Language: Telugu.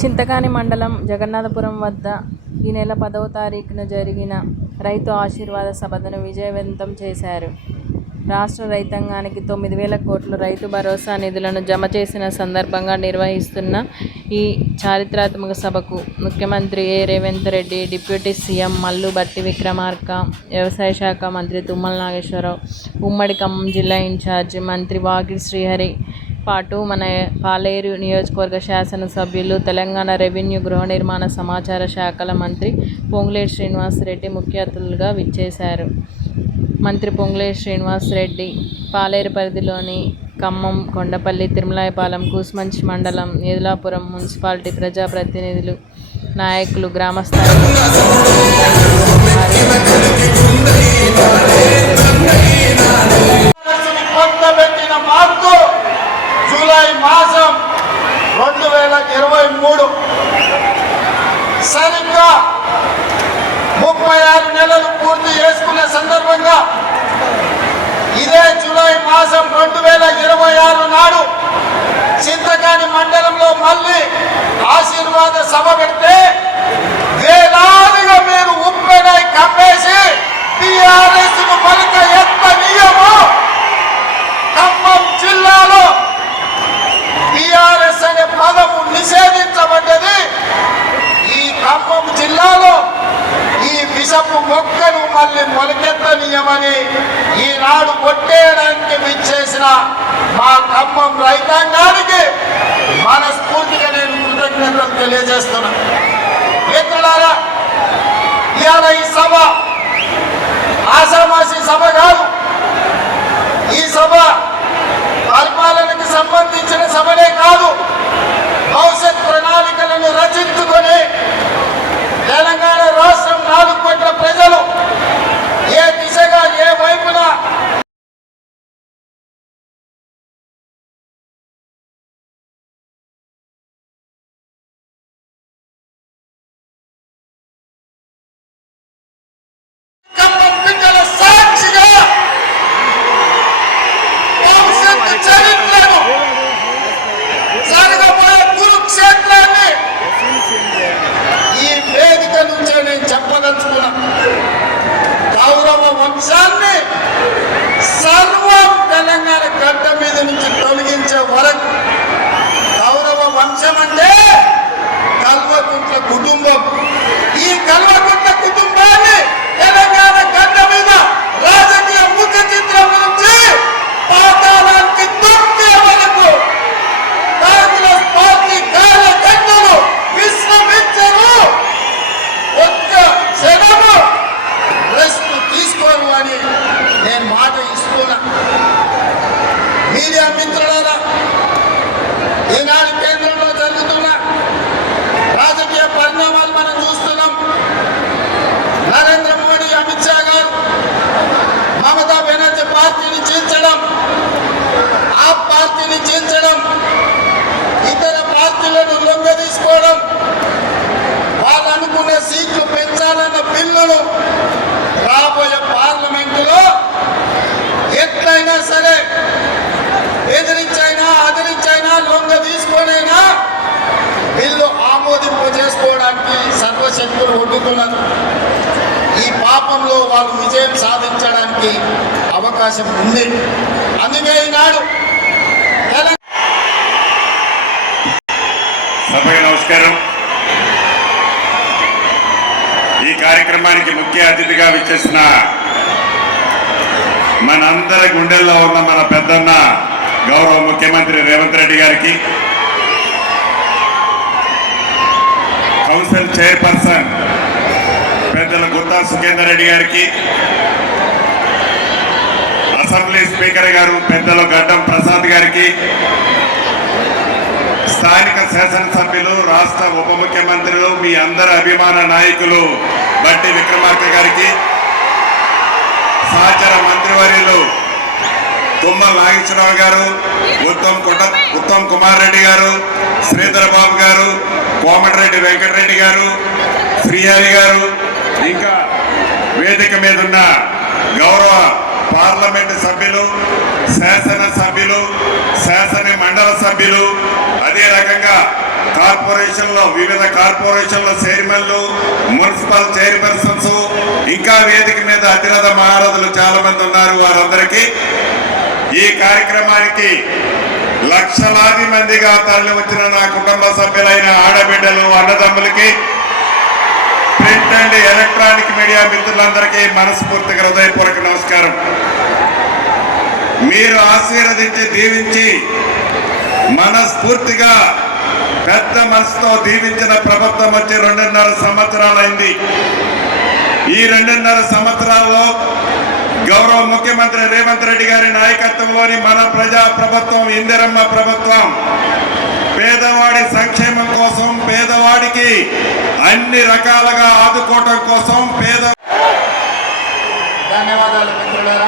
చింతకాని మండలం జగన్నాథపురం వద్ద ఈ నెల 10వ తారీఖున జరిగిన రైతు ఆశీర్వాద సభను విజయవంతం చేశారు. రాష్ట్ర రైతాంగానికి 9,000 కోట్ల రైతు భరోసా నిధులను జమ చేసిన సందర్భంగా నిర్వహిస్తున్న ఈ చారిత్రాత్మక సభకు ముఖ్యమంత్రి రేవంత్ రెడ్డి, డిప్యూటీ సీఎం మల్లు భట్టి విక్రమార్క, వ్యవసాయ శాఖ మంత్రి తుమ్మల నాగేశ్వరరావు, ఉమ్మడి ఖమ్మం జిల్లా ఇన్ఛార్జి మంత్రి వాకిటి శ్రీహరి పాటు మన పాలేరు నియోజకవర్గ శాసనసభ్యులు, తెలంగాణ రెవెన్యూ, గృహ నిర్మాణ, సమాచార శాఖల మంత్రి పొంగులేటి శ్రీనివాసరెడ్డి ముఖ్య అతిథులుగా విచ్చేశారు. మంత్రి పొంగులేటి శ్రీనివాసరెడ్డి పాలేరు పరిధిలోని ఖమ్మం, కొండపల్లి, తిరుమలాయపాలెం, కూసుమంచి మండలం, ఏదులాపురం మున్సిపాలిటీ ప్రజాప్రతినిధులు, నాయకులు, గ్రామస్థాయి జూలై మాసం 2023 సరిగ్గా 36 నెలలు పూర్తి చేసుకునే సందర్భంగా ఇదే జూలై మాసం 2026 నాడు చింతకాని మండలంలో మళ్ళీ ఆశీర్వాద సభ పెడితే వేలాదిగా మీరు ఉప్పెనై కమ్మేసి టీఆర్ఎస్ ను పలక ఎత్తనీయము. ఖమ్మం జిల్లాలో టీఆర్ఎస్ అనే పదము నిషేధించబడ్డది. ఈ ఖమ్మం జిల్లాలో ఈ విషపు మొక్కను మళ్ళీ మొలకెత్తనీయమని ఈనాడు కొట్టేయడానికి విచ్చేసిన మా ఖమ్మం రైతాంగానికి మనస్ఫూర్తిగా నేను కృతజ్ఞతలు తెలియజేస్తున్నా. మిత్రులారా, ఇవాళ ఈ సభ ఆషామాషి సభ కాదు. ఈ సభ పరిపాలనకు సంబంధించిన సభనే కాదు, భవిష్యత్ ప్రణాళికలను రచించుకొని తెలంగాణ రాష్ట్రం 4 కోట్ల ప్రజలు ఏ దిశగా ఏ వైపున సాక్షిగా భవిష్యత్తు చరిత్రను జరగబోయే కురుక్షేత్రాన్ని ఈ వేదిక నుంచే నేను చెప్పదలుచుకున్నా. గౌరవ వంశాన్ని సర్వం తెలంగాణ గడ్డ మీద నుంచి తొలగించే వరకు గౌరవ వంశం అంటే కల్వకుంట్ల కుటుంబం. ఈ కల్వకుంట్ల కుటుంబాన్ని తెలంగాణ గడ్డ మీద రాజకీయ ముఖ చిత్రం నుంచి పాతాళానికి తొక్కే వరకు కాంగ్రెస్ పార్టీ కార్యకర్తలు విశ్రమించరు. ఒక్క క్షణము రెస్ట్ తీసుకోరు అని నేను మాట ఇస్తున్నా. మీడియా మిత్రులారా, ఈనాడు కేంద్రంలో జరుగుతున్న రాజకీయ పరిణామాలు మనం చూస్తున్నాం. నరేంద్ర మోడీ, అమిత్ షా గారు మమతా బెనర్జీ పార్టీని చీల్చడం, ఆ పార్టీని చీల్చడం, ఇతర పార్టీలను లొంగదీసుకోవడం, వాళ్ళు అనుకున్న సీట్లు పెంచాలన్న బిల్లును రాబోయే పార్లమెంటులో ఎట్లయినా సరే ఎదిరించైనా అదిరించైనా లొంగ తీసుకొనైనా బిల్లు ఆమోదింపు చేసుకోవడానికి సర్వశక్తులు ఒడ్డుకున్నారు. ఈ పాపంలో వాళ్ళు విజయం సాధించడానికి అవకాశం ఉంది. అందుకే ఈనాడు సభకు నమస్కారం. ఈ కార్యక్రమానికి ముఖ్య అతిథిగా విచ్చేసిన మనందరి గుండెల్లో ఉన్న మన పెద్దన్న గౌరవ ముఖ్యమంత్రి రేవంత్ రెడ్డి గారికి, కౌన్సిల్ చైర్పర్సన్ పెద్దల గుత్తా సుఖేందర్ రెడ్డి గారికి, అసెంబ్లీ స్పీకర్ గారు పెద్దలు గడ్డం ప్రసాద్ గారికి, స్థానిక శాసనసభ్యులు, రాష్ట్ర ఉప ముఖ్యమంత్రులు, మీ అందరి అభిమాన నాయకులు భట్టి విక్రమార్క గారికి, సహచర మంత్రివర్యులు తుమ్మల నాగేశ్వరరావు గారు, ఉత్తమ్ కుమార్ రెడ్డి గారు, శ్రీధర్ బాబు గారు, కోమటిరెడ్డి వెంకటరెడ్డి గారు, శ్రీహరి గారు, ఇంకా వేదిక మీద ఉన్న గౌరవ పార్లమెంటు సభ్యులు, శాసన సభ్యులు, శాసన మండల సభ్యులు, అదే రకంగా కార్పొరేషన్లో వివిధ కార్పొరేషన్ల చైర్మన్లు, మున్సిపల్ చైర్పర్సన్స్, ఇంకా వేదిక మీద అతిరథ మహారథులు చాలా మంది ఉన్నారు. వారందరికీ ఈ కార్యక్రమానికి లక్షలాది మందిగా తరలి వచ్చిన నా కుటుంబ సభ్యులైన ఆడబిడ్డలు, అన్నదమ్ములకి, ప్రింట్ అండ్ ఎలక్ట్రానిక్ మీడియా మిత్రులందరికీ మనస్ఫూర్తిగా హృదయపూర్వక నమస్కారం. మీరు ఆశీర్వదించి దీవించి మనస్ఫూర్తిగా పెద్ద మనసుతో దీవించిన ప్రభుత్వం వచ్చి 2.5 సంవత్సరాలైంది. ఈ 2.5 సంవత్సరాల్లో గౌరవ ముఖ్యమంత్రి రేవంత్ రెడ్డి గారి నాయకత్వంలోని మన ప్రజా ప్రభుత్వం, ఇందిరమ్మ ప్రభుత్వం పేదవాడి సంక్షేమం కోసం, పేదవాడికి అన్ని రకాలుగా ఆదుకోవటం కోసం ధన్యవాదాలు మిత్రులారా.